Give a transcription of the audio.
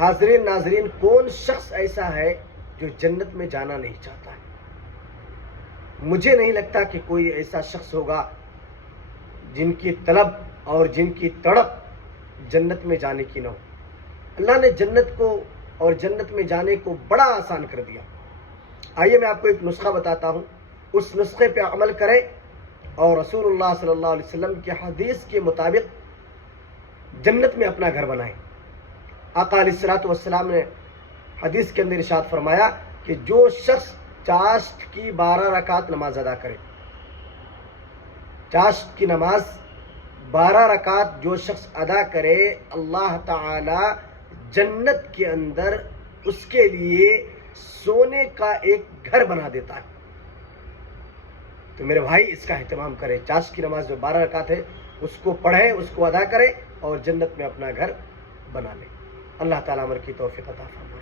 حاضرین ناظرین، کون شخص ایسا ہے جو جنت میں جانا نہیں چاہتا ہے؟ مجھے نہیں لگتا کہ کوئی ایسا شخص ہوگا جن کی طلب اور جن کی تڑپ جنت میں جانے کی نہ ہو۔ اللہ نے جنت کو اور جنت میں جانے کو بڑا آسان کر دیا۔ آئیے میں آپ کو ایک نسخہ بتاتا ہوں، اس نسخے پہ عمل کریں اور رسول اللہ صلی اللہ علیہ وسلم کی حدیث کے مطابق جنت میں اپنا گھر بنائیں۔ آقا علیہ الصلوۃ والسلام نے حدیث کے اندر ارشاد فرمایا کہ جو شخص چاشت کی 12 رکعت نماز ادا کرے، چاشت کی نماز 12 رکعت جو شخص ادا کرے، اللہ تعالی جنت کے اندر اس کے لیے سونے کا ایک گھر بنا دیتا ہے۔ تو میرے بھائی اس کا اہتمام کریں، چاشت کی نماز جو 12 رکعت ہے اس کو پڑھیں، اس کو ادا کریں اور جنت میں اپنا گھر بنا لیں۔ اللہ تعالیٰ عمل کی توفیق عطا فرمائے۔